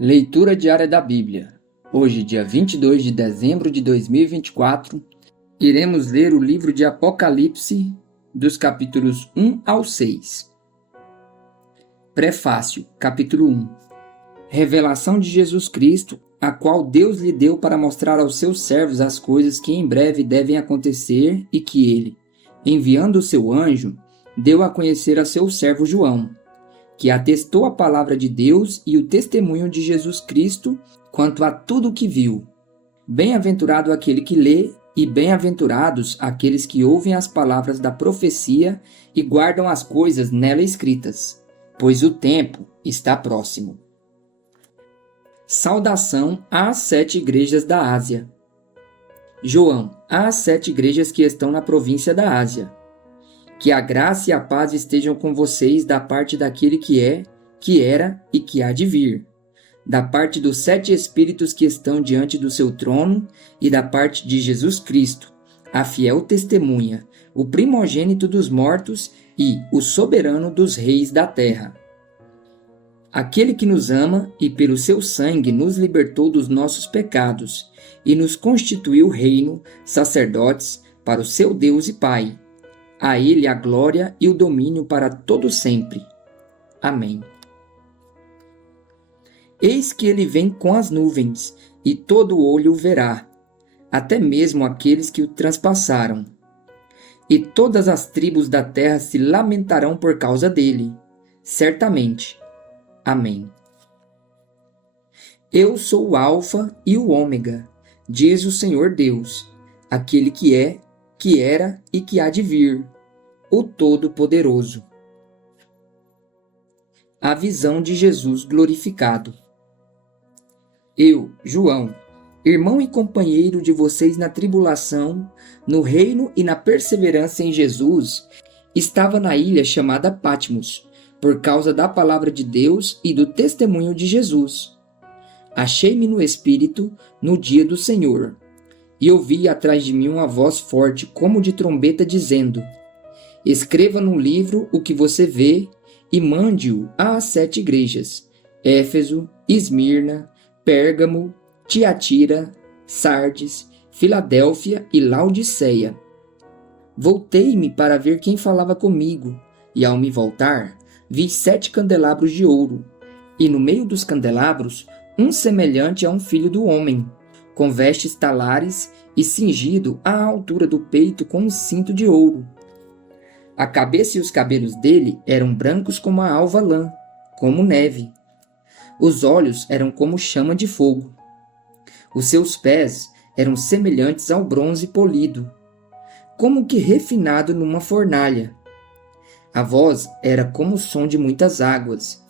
Leitura diária da Bíblia. Hoje, dia 22 de dezembro de 2024, iremos ler o livro de Apocalipse, dos capítulos 1 ao 6. Prefácio, capítulo 1. Revelação de Jesus Cristo, a qual Deus lhe deu para mostrar aos seus servos as coisas que em breve devem acontecer e que ele, enviando o seu anjo, deu a conhecer a seu servo João, que atestou a palavra de Deus e o testemunho de Jesus Cristo quanto a tudo o que viu. Bem-aventurado aquele que lê, e bem-aventurados aqueles que ouvem as palavras da profecia e guardam as coisas nela escritas, pois o tempo está próximo. Saudação às 7 igrejas da Ásia. João, às 7 igrejas que estão na província da Ásia. Que a graça e a paz estejam com vocês da parte daquele que é, que era e que há de vir, da parte dos 7 Espíritos que estão diante do seu trono e da parte de Jesus Cristo, a fiel testemunha, o primogênito dos mortos e o soberano dos reis da terra. Aquele que nos ama e pelo seu sangue nos libertou dos nossos pecados e nos constituiu reino, sacerdotes para o seu Deus e Pai. A ele a glória e o domínio para todo sempre. Amém. Eis que ele vem com as nuvens, e todo olho o verá, até mesmo aqueles que o transpassaram. E todas as tribos da terra se lamentarão por causa dele, certamente. Amém. Eu sou o Alfa e o Ômega, diz o Senhor Deus, aquele que é, que era e que há de vir, o Todo-Poderoso. A visão de Jesus glorificado. Eu, João, irmão e companheiro de vocês na tribulação, no reino e na perseverança em Jesus, estava na ilha chamada Patmos, por causa da palavra de Deus e do testemunho de Jesus. Achei-me no Espírito no dia do Senhor, e ouvi atrás de mim uma voz forte como de trombeta dizendo: Escreva num livro o que você vê e mande-o às 7 igrejas: Éfeso, Esmirna, Pérgamo, Tiatira, Sardes, Filadélfia e Laodiceia. Voltei-me para ver quem falava comigo, e ao me voltar, vi 7 candelabros de ouro, e no meio dos candelabros, um semelhante a um filho do homem, com vestes talares e cingido à altura do peito com um cinto de ouro. A cabeça e os cabelos dele eram brancos como a alva lã, como neve. Os olhos eram como chama de fogo. Os seus pés eram semelhantes ao bronze polido, como que refinado numa fornalha. A voz era como o som de muitas águas.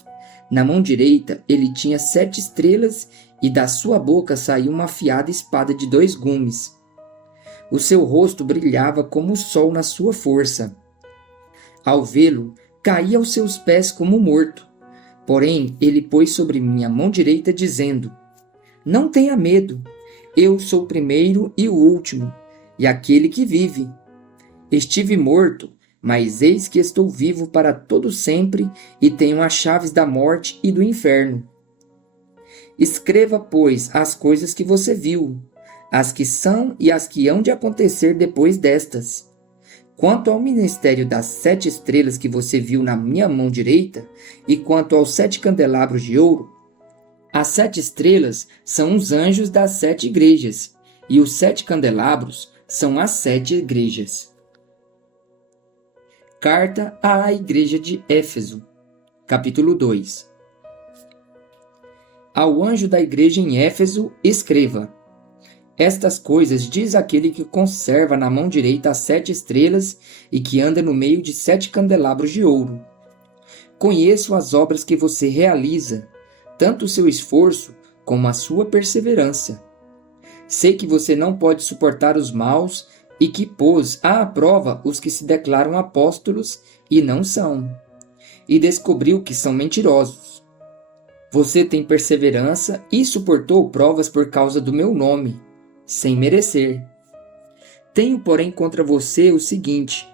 Na mão direita ele tinha 7 estrelas e da sua boca saía uma afiada espada de 2 gumes. O seu rosto brilhava como o sol na sua força. Ao vê-lo, caí aos seus pés como morto. Porém, ele pôs sobre mim a mão direita, dizendo: Não tenha medo, eu sou o primeiro e o último, e aquele que vive. Estive morto, mas eis que estou vivo para todo sempre e tenho as chaves da morte e do inferno. Escreva, pois, as coisas que você viu, as que são e as que hão de acontecer depois destas. Quanto ao ministério das 7 estrelas que você viu na minha mão direita, e quanto aos 7 candelabros de ouro, as 7 estrelas são os anjos das 7 igrejas, e os 7 candelabros são as 7 igrejas. Carta à Igreja de Éfeso, capítulo 2. Ao anjo da igreja em Éfeso, escreva: Estas coisas diz aquele que conserva na mão direita as 7 estrelas e que anda no meio de 7 candelabros de ouro. Conheço as obras que você realiza, tanto o seu esforço como a sua perseverança. Sei que você não pode suportar os maus e que pôs à prova os que se declaram apóstolos e não são, e descobriu que são mentirosos. Você tem perseverança e suportou provas por causa do meu nome, sem merecer. Tenho, porém, contra você o seguinte: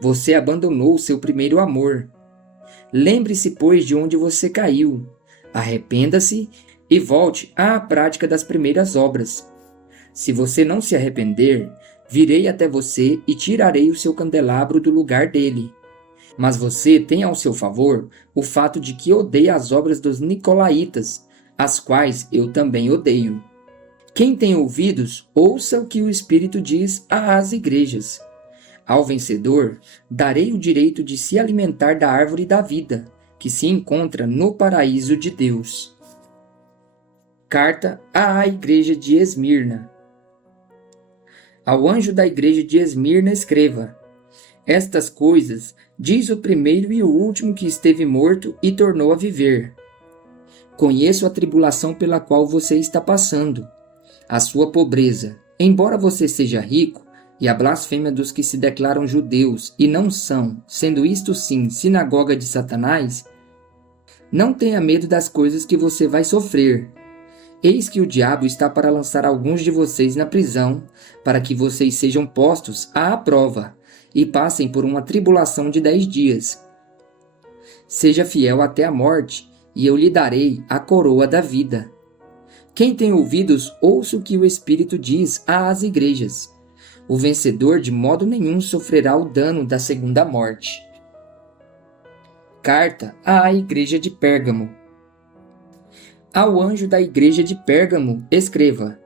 você abandonou o seu primeiro amor. Lembre-se, pois, de onde você caiu. Arrependa-se e volte à prática das primeiras obras. Se você não se arrepender, virei até você e tirarei o seu candelabro do lugar dele. Mas você tem ao seu favor o fato de que odeia as obras dos nicolaítas, as quais eu também odeio. Quem tem ouvidos, ouça o que o Espírito diz às igrejas. Ao vencedor, darei o direito de se alimentar da árvore da vida, que se encontra no paraíso de Deus. Carta à Igreja de Esmirna. Ao anjo da igreja de Esmirna escreva: Estas coisas diz o primeiro e o último que esteve morto e tornou a viver. Conheço a tribulação pela qual você está passando, a sua pobreza, embora você seja rico, e a blasfêmia dos que se declaram judeus e não são, sendo isto sim sinagoga de Satanás. Não tenha medo das coisas que você vai sofrer. Eis que o diabo está para lançar alguns de vocês na prisão, para que vocês sejam postos à prova e passem por uma tribulação de 10 dias. Seja fiel até a morte, e eu lhe darei a coroa da vida. Quem tem ouvidos, ouça o que o Espírito diz às igrejas. O vencedor de modo nenhum sofrerá o dano da segunda morte. Carta à igreja de Pérgamo. Ao anjo da igreja de Pérgamo, escreva: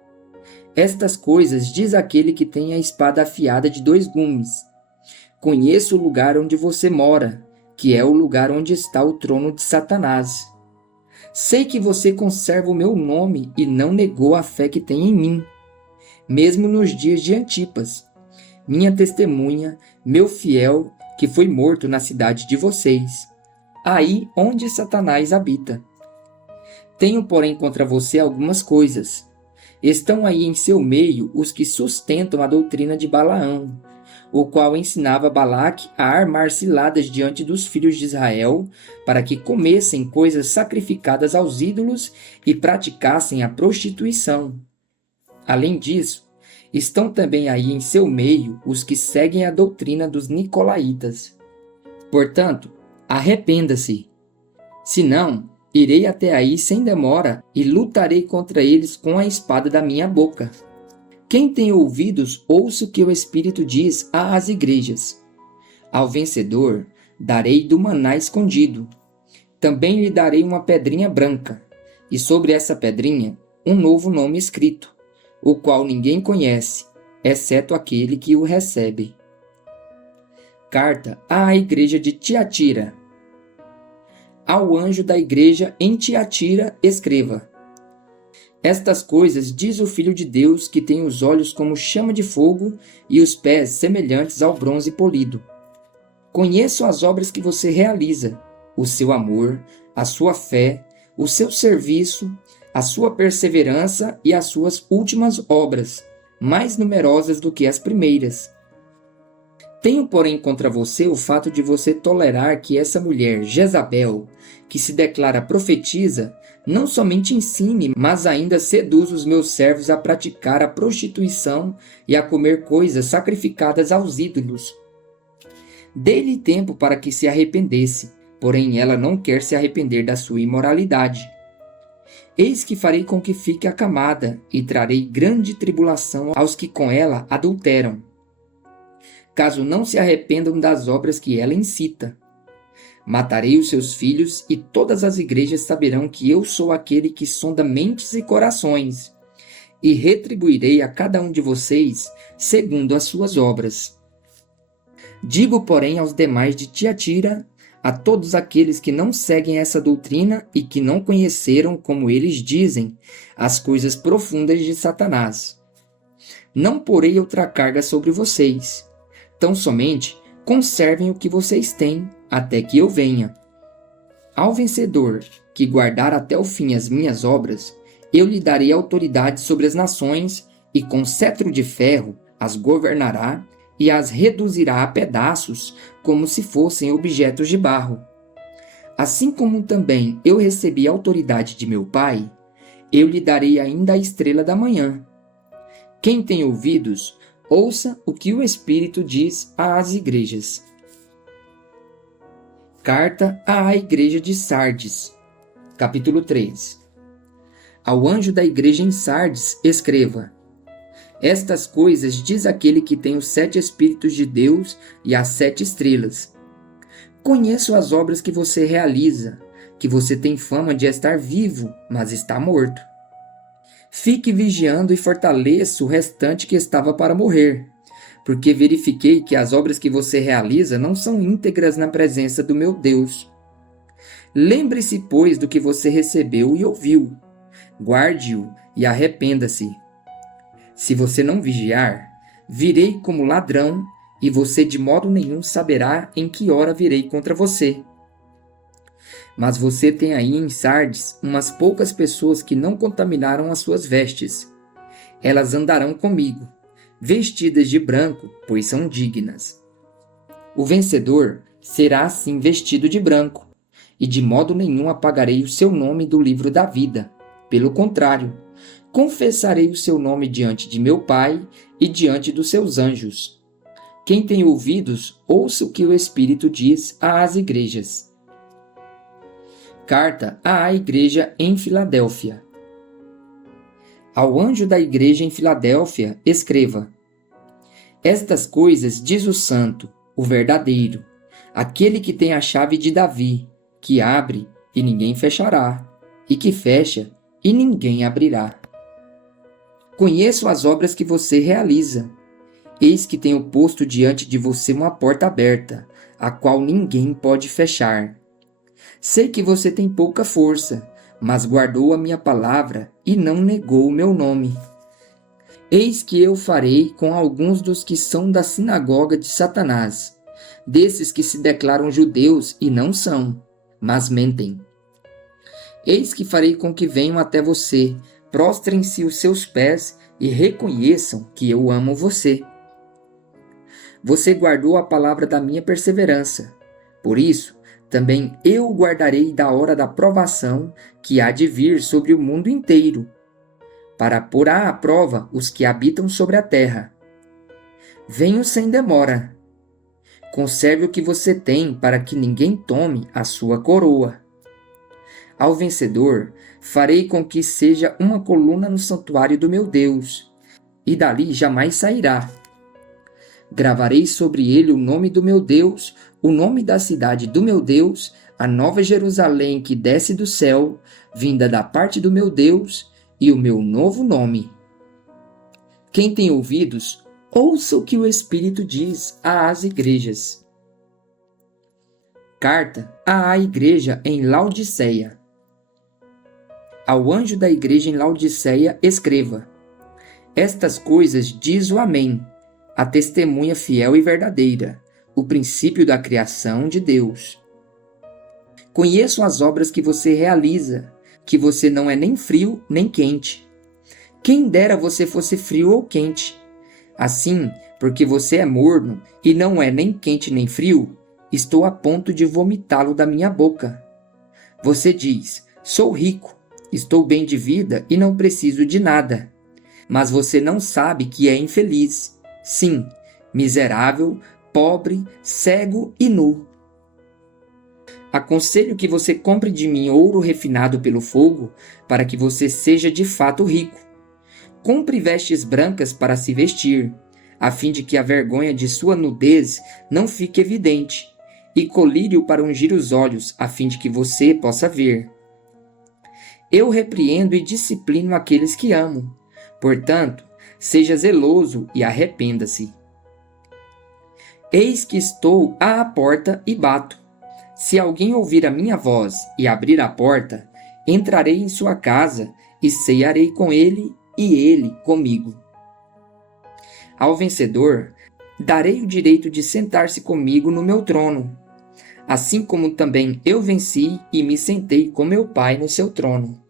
Estas coisas diz aquele que tem a espada afiada de 2 gumes. Conheço o lugar onde você mora, que é o lugar onde está o trono de Satanás. Sei que você conserva o meu nome e não negou a fé que tem em mim, mesmo nos dias de Antipas, minha testemunha, meu fiel, que foi morto na cidade de vocês, aí onde Satanás habita. Tenho, porém, contra você algumas coisas. Estão aí em seu meio os que sustentam a doutrina de Balaão, o qual ensinava Balaque a armar ciladas diante dos filhos de Israel, para que comessem coisas sacrificadas aos ídolos e praticassem a prostituição. Além disso, estão também aí em seu meio os que seguem a doutrina dos nicolaítas. Portanto, arrependa-se. Senão, irei até aí sem demora e lutarei contra eles com a espada da minha boca. Quem tem ouvidos, ouça o que o Espírito diz às igrejas. Ao vencedor, darei do maná escondido. Também lhe darei uma pedrinha branca, e sobre essa pedrinha um novo nome escrito, o qual ninguém conhece, exceto aquele que o recebe. Carta à igreja de Tiatira. Ao anjo da igreja em Tiatira, escreva: Estas coisas diz o Filho de Deus, que tem os olhos como chama de fogo e os pés semelhantes ao bronze polido. Conheço as obras que você realiza, o seu amor, a sua fé, o seu serviço, a sua perseverança e as suas últimas obras, mais numerosas do que as primeiras. Tenho, porém, contra você o fato de você tolerar que essa mulher, Jezabel, que se declara profetisa, não somente ensine, mas ainda seduz os meus servos a praticar a prostituição e a comer coisas sacrificadas aos ídolos. Dei-lhe tempo para que se arrependesse, porém ela não quer se arrepender da sua imoralidade. Eis que farei com que fique acamada e trarei grande tribulação aos que com ela adulteram, caso não se arrependam das obras que ela incita. Matarei os seus filhos e todas as igrejas saberão que eu sou aquele que sonda mentes e corações, e retribuirei a cada um de vocês segundo as suas obras. Digo, porém, aos demais de Tiatira, a todos aqueles que não seguem essa doutrina e que não conheceram, como eles dizem, as coisas profundas de Satanás: não porei outra carga sobre vocês. Tão somente conservem o que vocês têm, até que eu venha. Ao vencedor, que guardar até o fim as minhas obras, eu lhe darei autoridade sobre as nações, e com cetro de ferro as governará e as reduzirá a pedaços, como se fossem objetos de barro. Assim como também eu recebi a autoridade de meu Pai, eu lhe darei ainda a estrela da manhã. Quem tem ouvidos, ouça o que o Espírito diz às igrejas. Carta à igreja de Sardes. Capítulo 3. Ao anjo da igreja em Sardes, escreva: Estas coisas diz aquele que tem os 7 Espíritos de Deus e as 7 estrelas. Conheço as obras que você realiza, que você tem fama de estar vivo, mas está morto. Fique vigiando e fortaleça o restante que estava para morrer, porque verifiquei que as obras que você realiza não são íntegras na presença do meu Deus. Lembre-se, pois, do que você recebeu e ouviu. Guarde-o e arrependa-se. Se você não vigiar, virei como ladrão, e você de modo nenhum saberá em que hora virei contra você. Mas você tem aí em Sardes umas poucas pessoas que não contaminaram as suas vestes. Elas andarão comigo, vestidas de branco, pois são dignas. O vencedor será assim vestido de branco, e de modo nenhum apagarei o seu nome do livro da vida. Pelo contrário, confessarei o seu nome diante de meu Pai e diante dos seus anjos. Quem tem ouvidos, ouça o que o Espírito diz às igrejas. Carta à igreja em Filadélfia. Ao anjo da igreja em Filadélfia, escreva: Estas coisas diz o santo, o verdadeiro, aquele que tem a chave de Davi, que abre e ninguém fechará, e que fecha e ninguém abrirá. Conheço as obras que você realiza. Eis que tenho posto diante de você uma porta aberta, a qual ninguém pode fechar. Sei que você tem pouca força, mas guardou a minha palavra e não negou o meu nome. Eis que eu farei com alguns dos que são da sinagoga de Satanás, desses que se declaram judeus e não são, mas mentem. Eis que farei com que venham até você, prostrem-se os seus pés e reconheçam que eu amo você. Você guardou a palavra da minha perseverança. Por isso, também eu o guardarei da hora da provação que há de vir sobre o mundo inteiro, para pôr à prova os que habitam sobre a terra. Venho sem demora. Conserve o que você tem para que ninguém tome a sua coroa. Ao vencedor, farei com que seja uma coluna no santuário do meu Deus, e dali jamais sairá. Gravarei sobre ele o nome do meu Deus, o nome da cidade do meu Deus, a nova Jerusalém que desce do céu, vinda da parte do meu Deus, e o meu novo nome. Quem tem ouvidos, ouça o que o Espírito diz às igrejas. Carta à igreja em Laodiceia. Ao anjo da igreja em Laodiceia, escreva: Estas coisas diz o Amém, a testemunha fiel e verdadeira, o princípio da criação de Deus. Conheço as obras que você realiza, que você não é nem frio nem quente. Quem dera você fosse frio ou quente. Assim, porque você é morno e não é nem quente nem frio, estou a ponto de vomitá-lo da minha boca. Você diz: Sou rico, estou bem de vida e não preciso de nada. Mas você não sabe que é infeliz. Sim, miserável, pobre, cego e nu. Aconselho que você compre de mim ouro refinado pelo fogo, para que você seja de fato rico. Compre vestes brancas para se vestir, a fim de que a vergonha de sua nudez não fique evidente, e colírio para ungir os olhos, a fim de que você possa ver. Eu repreendo e disciplino aqueles que amo. Portanto, seja zeloso e arrependa-se. Eis que estou à porta e bato. Se alguém ouvir a minha voz e abrir a porta, entrarei em sua casa e cearei com ele e ele comigo. Ao vencedor, darei o direito de sentar-se comigo no meu trono, assim como também eu venci e me sentei com meu Pai no seu trono.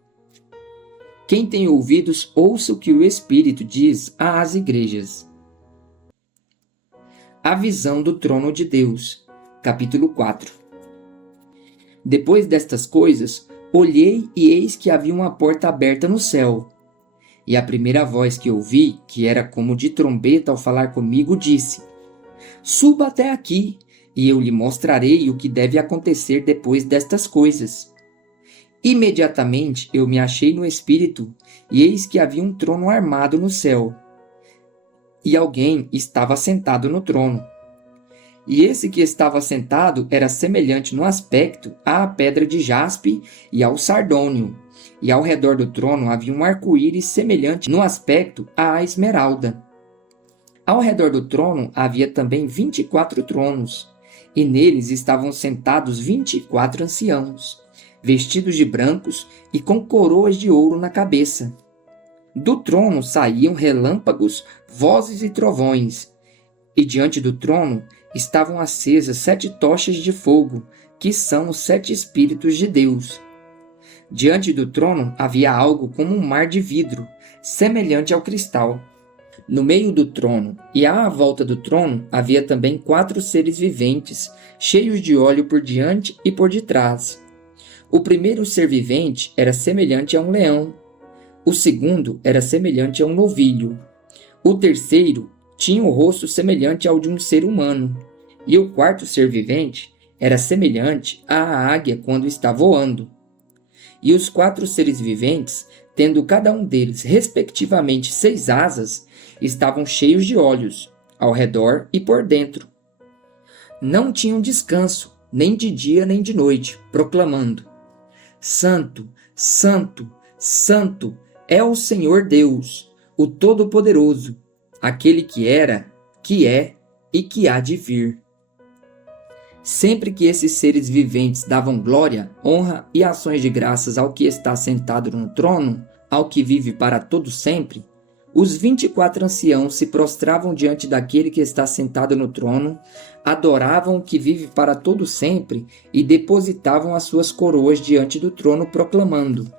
Quem tem ouvidos, ouça o que o Espírito diz às igrejas. A visão do trono de Deus. Capítulo 4. Depois destas coisas, olhei e eis que havia uma porta aberta no céu. E a primeira voz que ouvi, que era como de trombeta ao falar comigo, disse: Suba até aqui, e eu lhe mostrarei o que deve acontecer depois destas coisas. Imediatamente eu me achei no espírito, e eis que havia um trono armado no céu, e alguém estava sentado no trono. E esse que estava sentado era semelhante no aspecto à pedra de jaspe e ao sardônio, e ao redor do trono havia um arco-íris semelhante no aspecto à esmeralda. Ao redor do trono havia também 24 tronos, e neles estavam sentados 24 anciãos, vestidos de brancos e com coroas de ouro na cabeça. Do trono saíam relâmpagos, vozes e trovões, e diante do trono estavam acesas 7 tochas de fogo, que são os 7 Espíritos de Deus. Diante do trono havia algo como um mar de vidro, semelhante ao cristal. No meio do trono e à volta do trono havia também 4 seres viventes, cheios de óleo por diante e por detrás. O primeiro ser vivente era semelhante a um leão. O segundo era semelhante a um novilho. O terceiro tinha o rosto semelhante ao de um ser humano. E o quarto ser vivente era semelhante à águia quando está voando. E os 4 seres viventes, tendo cada um deles respectivamente 6 asas, estavam cheios de olhos, ao redor e por dentro. Não tinham descanso, nem de dia nem de noite, proclamando: Santo, Santo, Santo é o Senhor Deus, o Todo-Poderoso, aquele que era, que é e que há de vir. Sempre que esses seres viventes davam glória, honra e ações de graças ao que está sentado no trono, ao que vive para todo sempre, os 24 anciãos se prostravam diante daquele que está sentado no trono, adoravam o que vive para todo sempre e depositavam as suas coroas diante do trono, proclamando: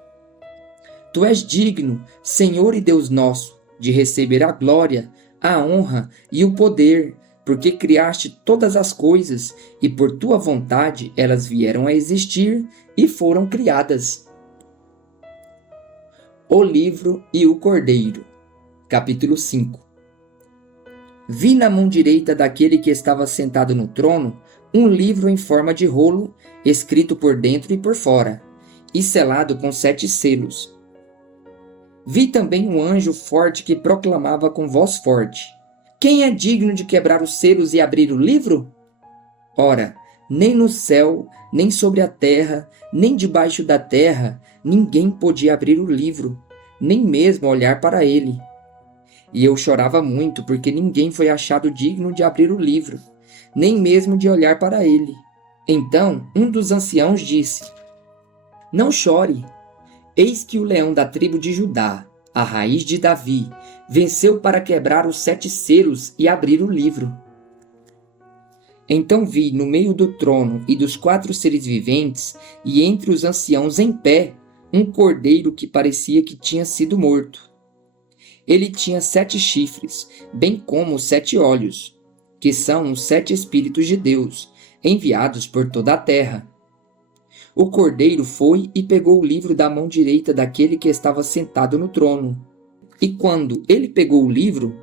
Tu és digno, Senhor e Deus nosso, de receber a glória, a honra e o poder, porque criaste todas as coisas e por tua vontade elas vieram a existir e foram criadas. O livro e o cordeiro. Capítulo 5. Vi na mão direita daquele que estava sentado no trono um livro em forma de rolo, escrito por dentro e por fora, e selado com 7 selos. Vi também um anjo forte que proclamava com voz forte: Quem é digno de quebrar os selos e abrir o livro? Ora, nem no céu, nem sobre a terra, nem debaixo da terra, ninguém podia abrir o livro, nem mesmo olhar para ele. E eu chorava muito, porque ninguém foi achado digno de abrir o livro, nem mesmo de olhar para ele. Então um dos anciãos disse: Não chore. Eis que o leão da tribo de Judá, a raiz de Davi, venceu para quebrar os 7 selos e abrir o livro. Então vi no meio do trono e dos 4 seres viventes, e entre os anciãos em pé, um cordeiro que parecia que tinha sido morto. Ele tinha 7 chifres, bem como 7 olhos, que são os 7 Espíritos de Deus, enviados por toda a terra. O cordeiro foi e pegou o livro da mão direita daquele que estava sentado no trono. E quando ele pegou o livro,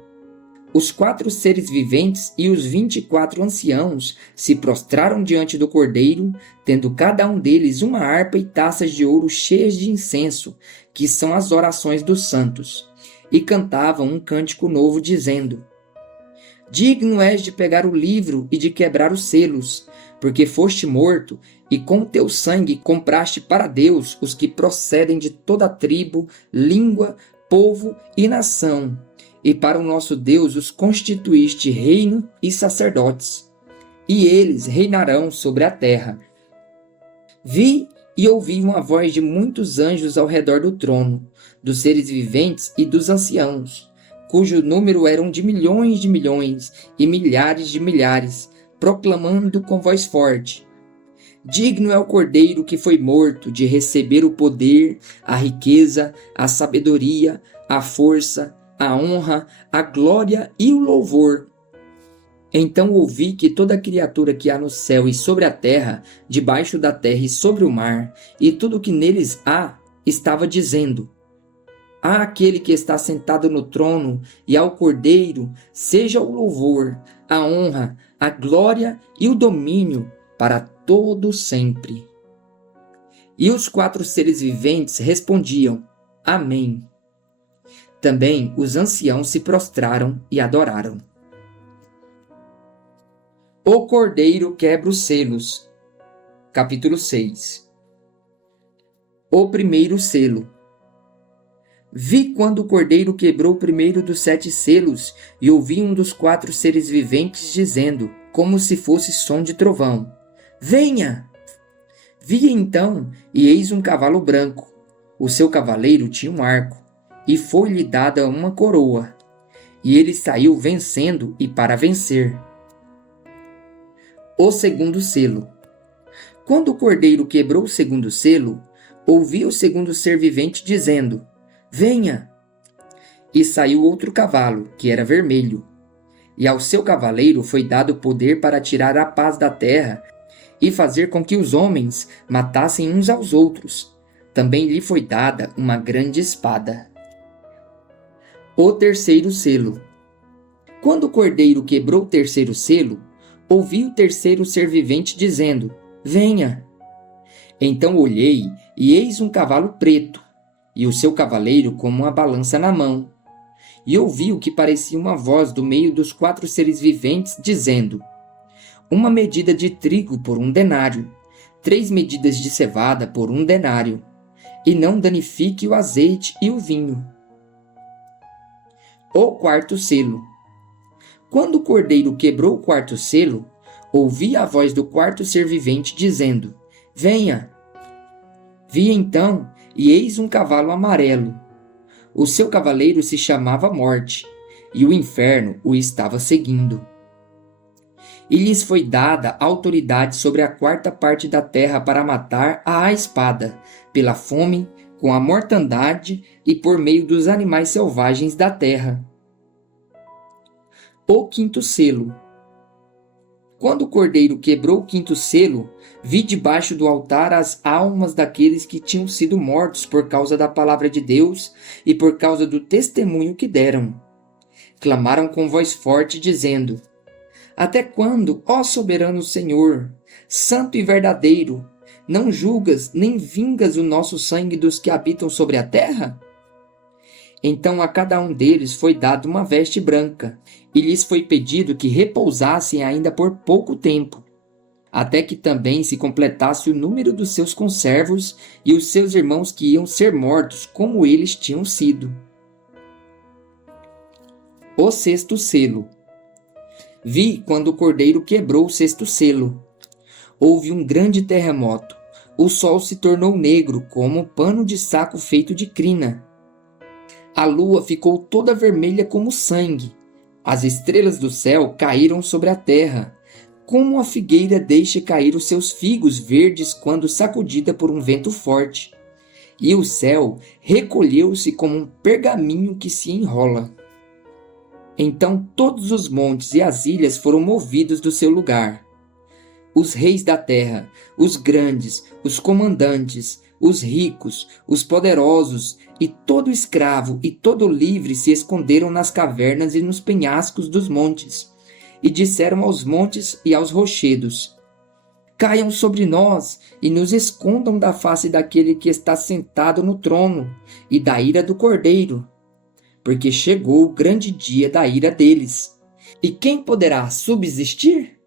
os 4 seres viventes e os 24 anciãos se prostraram diante do cordeiro, tendo cada um deles uma harpa e taças de ouro cheias de incenso, que são as orações dos santos, e cantavam um cântico novo, dizendo: Digno és de pegar o livro e de quebrar os selos, porque foste morto, e com teu sangue compraste para Deus os que procedem de toda tribo, língua, povo e nação, e para o nosso Deus os constituíste reino e sacerdotes, e eles reinarão sobre a terra. Vi e ouvi uma voz de muitos anjos ao redor do trono, dos seres viventes e dos anciãos, cujo número eram de milhões e milhares de milhares, proclamando com voz forte: Digno é o cordeiro que foi morto de receber o poder, a riqueza, a sabedoria, a força, a honra, a glória e o louvor. Então ouvi que toda criatura que há no céu e sobre a terra, debaixo da terra e sobre o mar, e tudo que neles há, estava dizendo: Àquele que está sentado no trono e ao Cordeiro, seja o louvor, a honra, a glória e o domínio para todo sempre. E os 4 seres viventes respondiam: Amém. Também os anciãos se prostraram e adoraram. O Cordeiro quebra os selos. Capítulo 6. O primeiro selo. Vi quando o Cordeiro quebrou o primeiro dos 7 selos, e ouvi um dos 4 seres viventes dizendo, como se fosse som de trovão: Venha! Vi então, e eis um cavalo branco. O seu cavaleiro tinha um arco, e foi-lhe dada uma coroa. E ele saiu vencendo e para vencer. O segundo selo. Quando o Cordeiro quebrou o segundo selo, ouvi o segundo ser vivente dizendo: Venha! E saiu outro cavalo, que era vermelho. E ao seu cavaleiro foi dado poder para tirar a paz da terra e fazer com que os homens matassem uns aos outros. Também lhe foi dada uma grande espada. O terceiro selo. Quando o Cordeiro quebrou o terceiro selo, ouvi o terceiro ser vivente dizendo: Venha! Então olhei, e eis um cavalo preto, e o seu cavaleiro como uma balança na mão. E ouvi o que parecia uma voz do meio dos 4 seres viventes, dizendo: Uma medida de trigo por 1 denário, 3 medidas de cevada por 1 denário, e não danifique o azeite e o vinho. O quarto selo. Quando o Cordeiro quebrou o quarto selo, ouvi a voz do 4º ser vivente dizendo: Venha! Vi então, e eis um cavalo amarelo. O seu cavaleiro se chamava Morte, e o inferno o estava seguindo. E lhes foi dada autoridade sobre a 4ª parte da terra para matar à espada, pela fome, com a mortandade e por meio dos animais selvagens da terra. O quinto selo. Quando o Cordeiro quebrou o 5º selo, vi debaixo do altar as almas daqueles que tinham sido mortos por causa da palavra de Deus e por causa do testemunho que deram. Clamaram com voz forte, dizendo: Até quando, ó soberano Senhor, santo e verdadeiro, não julgas nem vingas o nosso sangue dos que habitam sobre a terra? Então a cada um deles foi dada uma veste branca, e lhes foi pedido que repousassem ainda por pouco tempo, até que também se completasse o número dos seus conservos e os seus irmãos que iam ser mortos como eles tinham sido. O sexto selo. Vi quando o Cordeiro quebrou o 6º selo. Houve um grande terremoto. O sol se tornou negro como pano de saco feito de crina. A lua ficou toda vermelha como sangue. As estrelas do céu caíram sobre a terra, como a figueira deixa cair os seus figos verdes quando sacudida por um vento forte. E o céu recolheu-se como um pergaminho que se enrola. Então todos os montes e as ilhas foram movidos do seu lugar. Os reis da terra, os grandes, os comandantes, os ricos, os poderosos, e todo escravo e todo livre se esconderam nas cavernas e nos penhascos dos montes, e disseram aos montes e aos rochedos: Caiam sobre nós e nos escondam da face daquele que está sentado no trono e da ira do Cordeiro, porque chegou o grande dia da ira deles. E quem poderá subsistir?